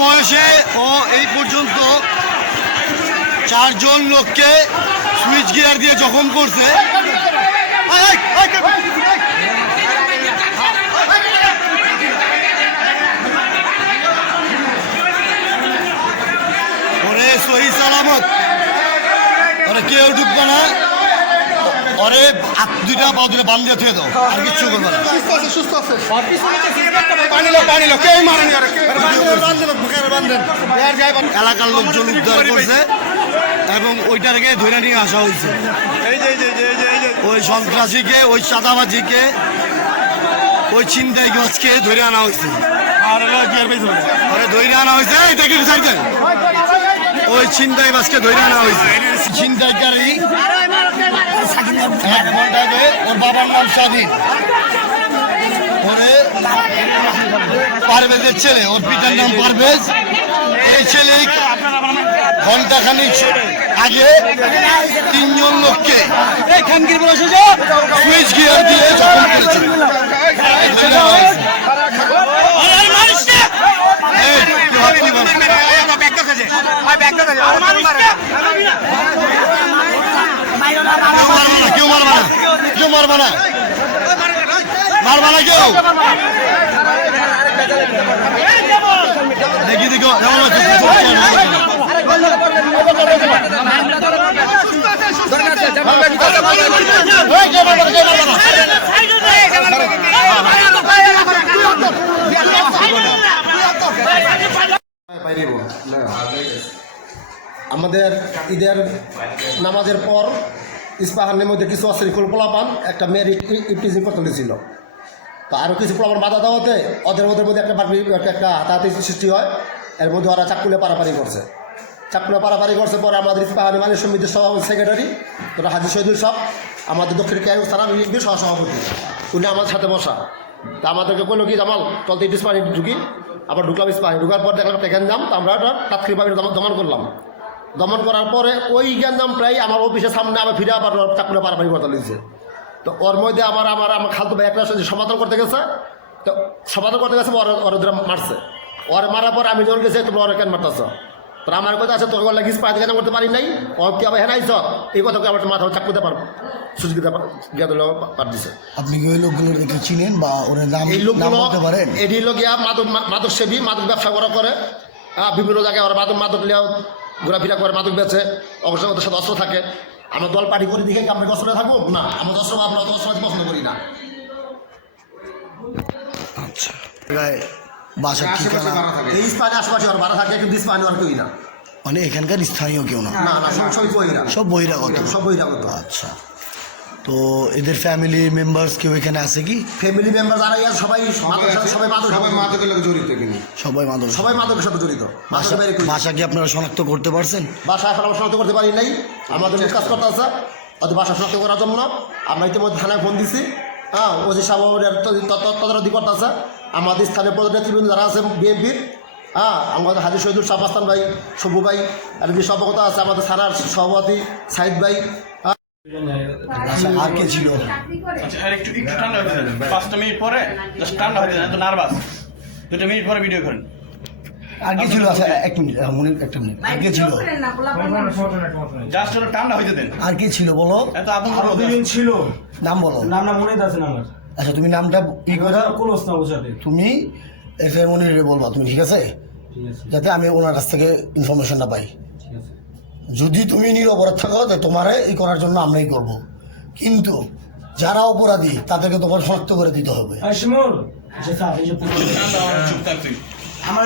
বয়সে ও এই পর্যন্ত 4 জন লোককে সুইচ গিয়ার দিয়ে জখম করছে। ওরে সহি সালামত, ওরে কেউ ঢুকবে না, ওরে দুইটা পা দুটো বান্ধিয়ে থুয়ে দাও, আর কিচ্ছু করবে না। সুস্থ আছে এলাকার লোকজন উদ্ধার করছে এবং ওইটাকে ধরে নিয়ে আসা হয়েছে। ওই সন্ত্রাসীকে, ওই চাঁদাবাজিকে, ওই ছিনতাইকে ধরে আনা হয়েছে। ধরে আনা হয়েছে, ওই ছিনতাইবাজকে ধরে আনা হয়েছে। ছিনতাইকারী এক ঘন্টা আগে, ওর বাবার নাম স্বাধীন, ওরে পারভেজের ছেলে, ওর পিতার নাম পারভেজ। এই ছেলে ঘন্টাখানিক আগে 3 জন লোককে সুইচ গিয়ার দিয়ে জখম করেছে। কেউ মারবা না, কেউ মারবা না, মারবা না কেউ। দেখি দেখো আমাদের ঈদের নামাজের পর ইস্পাহানের মধ্যে কিছু অশৃঙ্খল পোলাপান একটা মেয়ের ইপটিজিং করতে ছিল। তো আরও কিছু পোলাপান বাধা দেওয়াতে ওদের মধ্যে একটা হাতাহাতি সৃষ্টি হয়। এর মধ্যে ওরা চাকুলে পারাপারি করছে। পরে আমাদের ইস্পাহানি মালিক সমিতির সভাপতি সেক্রেটারি তোরা হাজি শহীদুল সাহেব, আমাদের দক্ষিণ কেরানীগঞ্জ থানা বিএনপির সহসভাপতি, উনি আমাদের সাথে বসা। তা আমাদেরকে বললো কি জামাল চলতে ইস্পাহানি ঢুকি। আবার ঢুকলাম ইস্পাহানি, ঢুকার পর দেখলাম একটা গ্যাঞ্জাম। তো আমরা তাৎক্ষণিকভাবে দমন করলাম। দমন করার পরে ওই গ্যাঞ্জাম প্রায় আমার অফিসের সামনে আবার ফিরে আবার চাকুলে পারাপারি করতে লেগেছে। তো ওর মধ্যে আমার খালতো ভাই একটা সমাধান করতে গেছে। তো সমাধান করতে গেছে ওরা মারছে। ওর মারার পর আমি যখন গেছি তোমরা ওরা কেন মারতেছ, তো আমার কথা আছে তোকে লাগিস পায়ে কেন করতে পারি নাই, ও কি আবার হেনাইছ, এই কথা আমার মাথা চাকুতে পারবো সুযোগিতা পার দিছে। আপনি কি ওই লোকগুলো দেখে চিনেন বা ওরা নাম বলতে পারেন? এই লোক মাদক সেবী, মাদক ব্যবসা করে। বিভিন্ন জায়গায় ওরা মাদক লিয়াও ঘোরাফেরা করে, মাদক বেচে, অবশ্য ওদের সাথে অস্ত্র থাকে। আমরা দল পার্টি করে দিকে আমরা অস্ত্র থাকবো না, আমাদের অস্ত্র আমরা অত অস্ত্র পছন্দ করি না। আচ্ছা, বাসার ঠিকানা এই স্থানে আশেপাশে ওর ভাড়া থাকে, কিন্তু স্থানীয় আর কেউই না, মানে এখানকার স্থানীয় কেউ না? না না, সব বহিরাগত। আচ্ছা, তো এদের ফ্যামিলি মেম্বার্স কেউ এখানে আছে কি? ফ্যামিলি মেম্বার যারা সবাই মাদকের জড়িত, সবাই মাদকের সাথে জড়িত। বাসা কি আপনারা শনাক্ত করতে পারছেন? বাসা এখন আমরা শনাক্ত করতে পারি নাই, আমাদের কাজ করতে আছে ওদের বাসা শনাক্ত করার জন্য। আমরা ইতিমধ্যে থানায় ফোন দিছি। ওসি সাহেবের তদারকি করতে আছে। আমাদের স্থানীয় নেতৃবৃন্দ যারা আছে বিএনপির, আমাদের হাজি শহীদুল শাহবাস্তান ভাই, সবু ভাই, আর যে সভাপতি আছে আমাদের থানার সভাপতি সাইদ ভাই। আর কে ছিল? একটু ঠান্ডা হয়ে যাবে, 5 মিনিট পরে ঠান্ডা হয়ে যাবে, নার্ভাস। 2 মিনিট পরে ভিডিও করেন। আর কে ছিল? আচ্ছা, এক মিনিট, একটা মিনিট। আর কে ছিল? জাস্ট ঠান্ডা হয়ে দেন। আর কে ছিল বলো? এত আপন ছিল, নাম বলো। নামটা মনে আছে না আমার। আচ্ছা, তুমি নামটা কি করে? কোলস না ওর সাথে। তুমি এফএ মনিরে বলবা তুমি, ঠিক আছে? যাতে আমি ওনার কাছ থেকে ইনফরমেশনটা পাই। যদি তুমি নিরপরাধ থাকো তোমারে এই করার জন্য আমরাই করব, কিন্তু যারা অপরাধী তাদেরকে তোমার শনাক্ত করে দিতে হবে। শিমুল, আচ্ছা স্যার, এই যে আমার